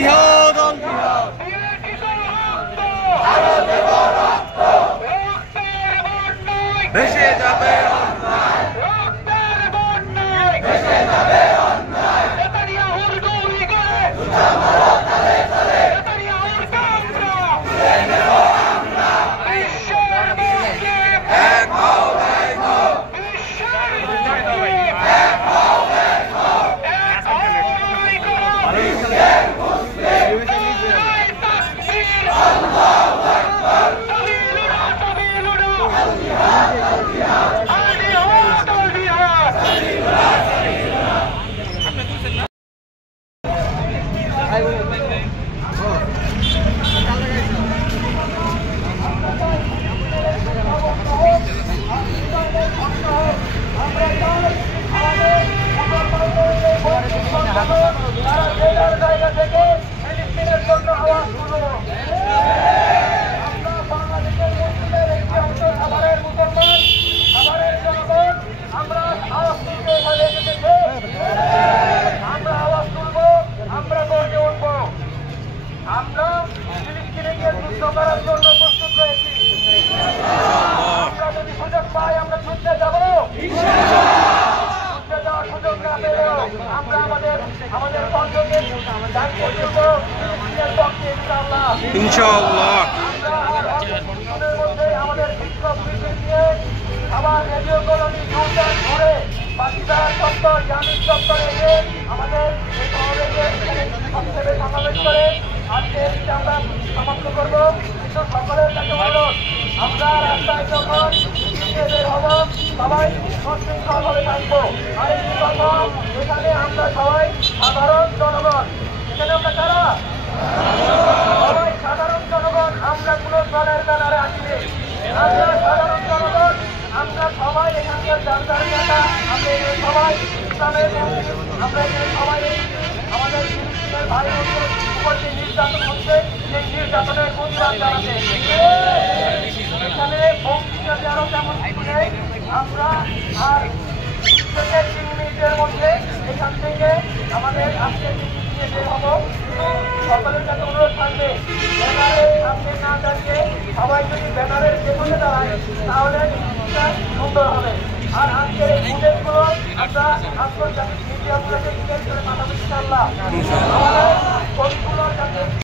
জিহাদ আল জিহাদ ভেসে যাবে অন্যায় ভেসে যাবে অন্যায় নেতানিয়াহুর গুলি করে জুতা মারো তালে তালে নেতানিয়াহুর কামরা তুলে নেব আমরা বিশ্বের মুসলিম এক হও এক হও বিশ্বের মুসলিম এক হও এক হও এক হও লড়াই করো বিশ্বের মুসলিম নারায়ে তাকবীর আল্লাহু আকবার তাবিলুনা তাবিলুনা আল জিহাদ আল জিহাদ আল জিহাদ আল জিহাদ তাবিলুনা তাবিলুনা আপনি বুঝছেন না ইনশাআল্লাহ আমাদের বিক্ষোভ নিয়ে আবার রেডিও কলোনি ইউটার্ন ঘুরে পাকিস্তান চত্বর জামিন চত্বরে এসে আমাদের এই শহরে সমাবেশ করে আজকে আমরা সমাপ্ত করবো। কিন্তু সকলের কাছে অনুরোধ, আমরা রাস্তায় যখন বের হব সবাই সশৃঙ্খলভাবে থাকবো। আর একটি কথা, এখানে আমরা সবাই সাধারণ জনগণ। এখানে আমরা কারা? সবাই সাধারণ জনগণ। আমরা কোন দলের ব্যানারে আসিনি, আমরা সাধারণ জনগণ। আমরা সবাই এখানকার জানতার নেতা, আমরা সবাই ইসলামের, আমরা সবাই আমাদের ফিলিস্তিনের ভাই বোনদের উপর যে নির্যাতন হচ্ছে সেই নির্যাতনের প্রতিবাদ জানাতে এখানে বক্তৃতা আরো তেমন নেই। আমরা আর 3 মিনিটের মধ্যে এখান থেকে আমাদের আজকের মিটিংয়ে বের হব। সকলের কাছে অনুরোধ থাকবে, ব্যানারের সামনে না দাঁড়িয়ে সবাই যদি ব্যানারের পেছনে দাঁড়ায় তাহলে মিটিংটা সুন্দর হবে। আর আজকের এই ফুটেজগুলো আমরা আন্তর্জাতিক মিডিয়াগুলোকে জিজ্ঞেস করে পাঠাবো ইনশাআল্লাহ। আমাদের ছবিগুলো যাতে